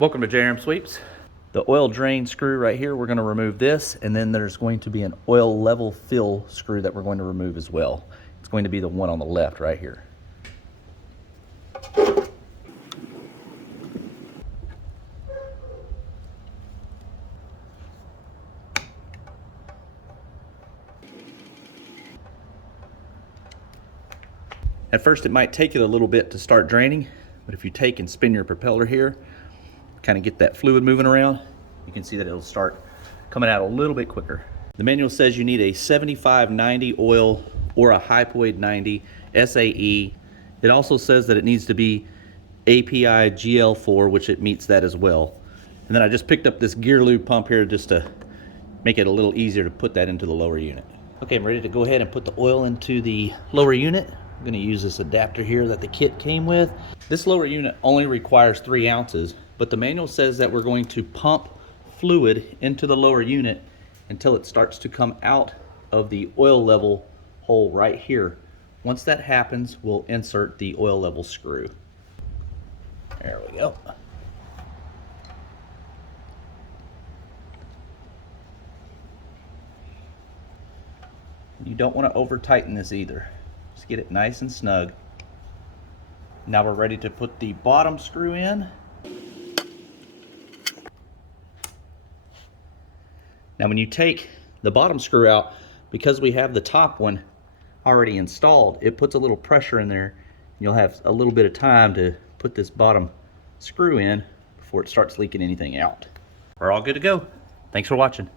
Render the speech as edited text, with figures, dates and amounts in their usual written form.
Welcome to JRMSweeps. The oil drain screw right here, we're going to remove this, and then there's going to be an oil level fill screw that we're going to remove as well. It's going to be the one on the left right here. At first it might take it a little bit to start draining, but if you take and spin your propeller here, kind of get that fluid moving around, you can see that it'll start coming out a little bit quicker. The manual says you need a 75-90 oil or a Hypoid 90 SAE. It also says that it needs to be API GL4, which it meets that as well. And then I just picked up this gear lube pump here just to make it a little easier to put that into the lower unit. Okay, I'm ready to go ahead and put the oil into the lower unit. I'm going to use this adapter here that the kit came with. This lower unit only requires 3 ounces, but the manual says that we're going to pump fluid into the lower unit until it starts to come out of the oil level hole right here. Once that happens, we'll insert the oil level screw. There we go. You don't want to over tighten this either. Just get it nice and snug. Now we're ready to put the bottom screw in. Now when you take the bottom screw out, because we have the top one already installed, it puts a little pressure in there. You'll have a little bit of time to put this bottom screw in before it starts leaking anything out. We're all good to go. Thanks for watching.